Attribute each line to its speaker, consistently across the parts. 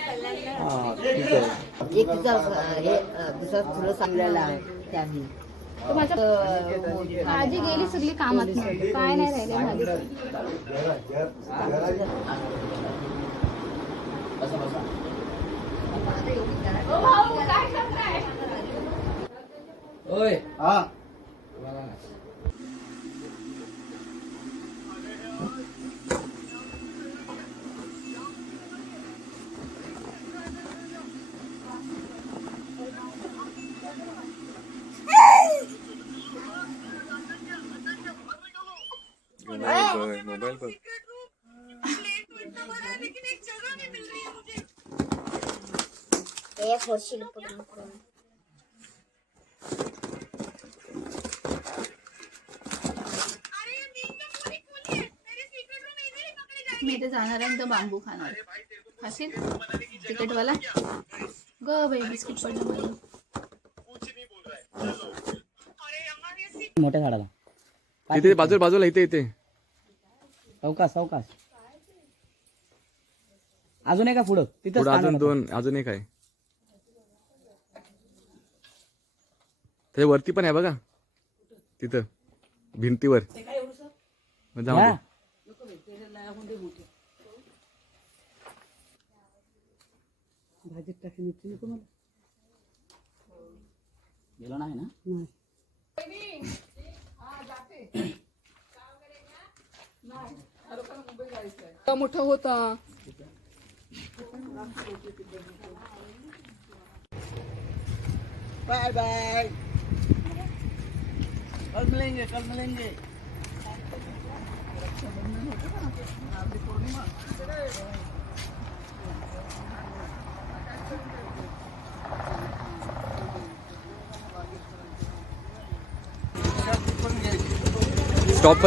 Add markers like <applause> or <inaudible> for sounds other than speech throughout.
Speaker 1: ठीक आहे
Speaker 2: एक तिचा हे दुसरा तुला सांगलेला आहे. त्यांनी
Speaker 3: माझं माझी गेली सगळी कामात. काय नाही राहिले. माझी
Speaker 1: हा.
Speaker 4: मोबाईल बघ
Speaker 5: एक होशील पकडून पकडून
Speaker 3: मी इथे जाणार आहे तो बांबू खाणार खाशील तिकीटवाला ग बाई बिस्किट पडलं मला
Speaker 1: मोठ्या झाडाला
Speaker 4: इथे बाजूला बाजूला इथे इथे
Speaker 1: सावकाश सावकाश. अजून आहे का पुढं. तिथं
Speaker 4: पुढे अजून दोन अजून एक आहे. त्याच्या वरती पण आहे बघा. तिथं. भिंतीवर. मग जाऊ दे.
Speaker 1: भाजीत टाकून येते नको मला. गेलो नाही ना?
Speaker 3: मोठं होता.
Speaker 1: Bye bye. कल मिलेंगे कल मिलेंगे.
Speaker 4: स्टॉप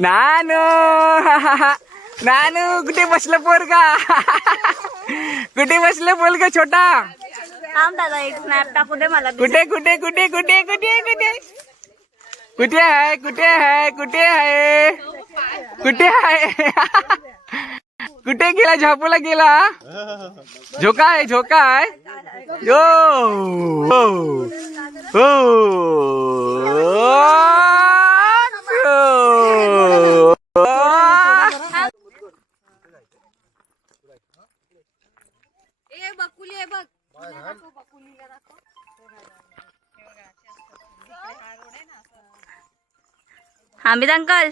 Speaker 4: नानू. <laughs> नानू कुठे बसलं पोरगा? <laughs> कुठे बसलं छोटा?
Speaker 5: टाकू दे मला
Speaker 4: कुठे कुठे कुठे कुठे कुठे कुठे? कुठे आहे कुठे आहे कुठे आहे? कुठे आहे? <laughs> कुठे गेला? झापूला गेला? झोका आहे झोका आहे. यो. हो. हो.
Speaker 3: बकुली आहे बघ.
Speaker 5: हामिद अंकल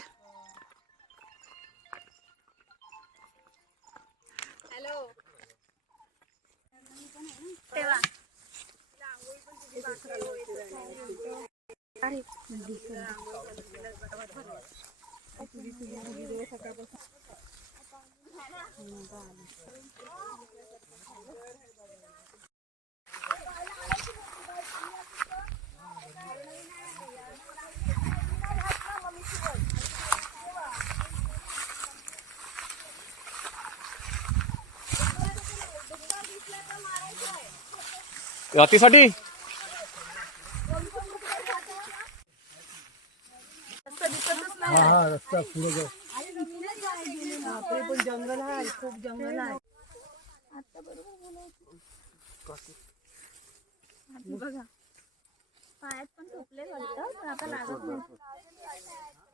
Speaker 4: रात्रीसाठी?
Speaker 5: पायात पण झोपले वाटतं पण आता लागत नाही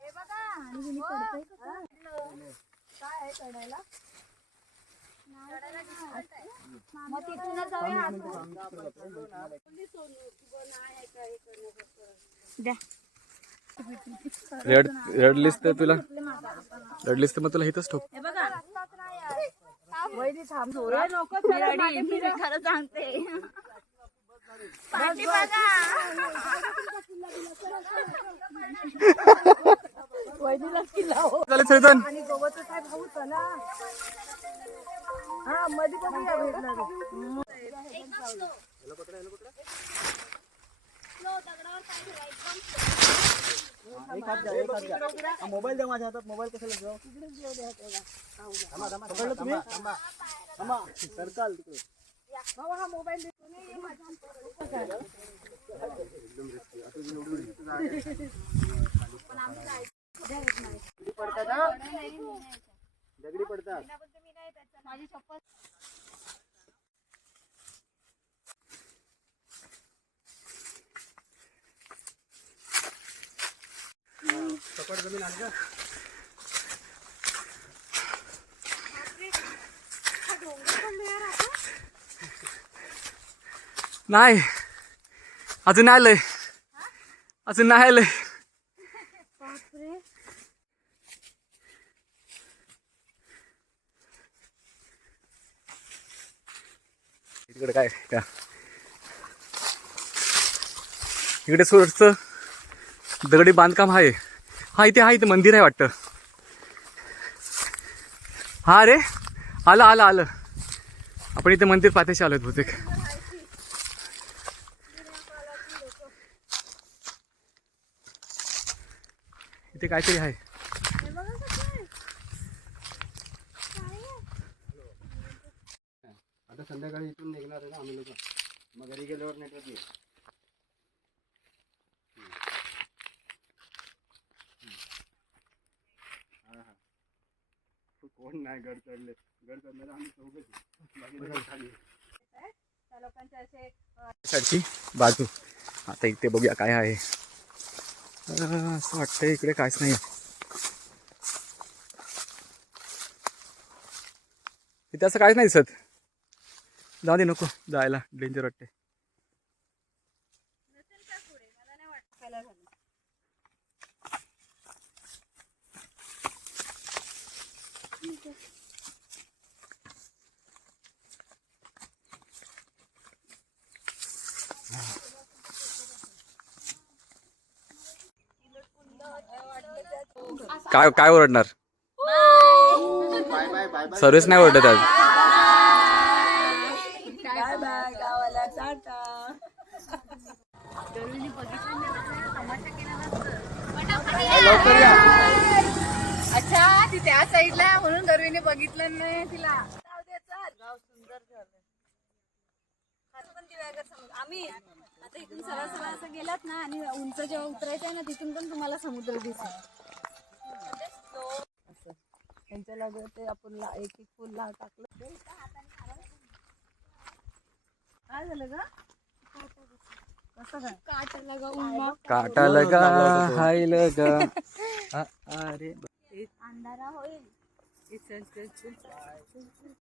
Speaker 5: हे बघा आणि पडतंय काय आहे चढायला? मग तिथूनच जाऊया आपण. द्या.
Speaker 4: रड रडलीस तर तुला. रडलीस तर मग तुला इथंच ठोक
Speaker 5: हे बघा. खरं सांगते. पाठी बघा.
Speaker 1: मोबाईल द्या माझ्या हातात मोबाईल कशाला घेऊ थांबा थांबा थांबा थांबा थांबा थांबा सरकाल तिकडे पडतात हा? दगडी पडतात सपाट जमीन आली का
Speaker 4: नाही. अजून नाही आलंय. अजून नाही आलंय. इकडे काय? का इकडे सोडचं दगडी बांधकाम आहे. हा इथे हा इथे मंदिर आहे वाटतं. हा रे आलं आलं आलं. आपण इथे मंदिर पाथ्याशी आलोय बहुतेक. इथे काहीतरी आहे.
Speaker 1: आता संध्याकाळी इथून निघणार आहे ना आम्ही लोक. मग घरी गेल्यावर नेटवर्क येईल हा, हा. कोण नाही गड चढले. गड चढणारे आम्ही चौघच बाकी सगळे खाली
Speaker 4: साईडची बाजू. आता इथे बघूया काय आहे. असं वाटतंय इकडे काहीच नाही इथे असं काहीच नाही दिसत. जाऊ दे नको जायला. डेंजर वाटते काय काय ओरडणार? सर्विस नाही ओरडत आज.
Speaker 3: अच्छा ती त्या साईडला म्हणून गर्वीने बघितलं नाही तिला.
Speaker 5: आम्ही आता इथून सरळ सरळ असं गेलात ना आणि उंच जेव्हा उतरायचं आहे ना तिथून पण तुम्हाला समुद्र दिसेल.
Speaker 2: त्यांच्या ते आपण ला- एक एक फुल ला टाकलं.
Speaker 5: काय झालं ग? कसं काय? काट लगा उन्मा
Speaker 4: काटा लगा हाय लगा अरे
Speaker 5: अंधारा होईल.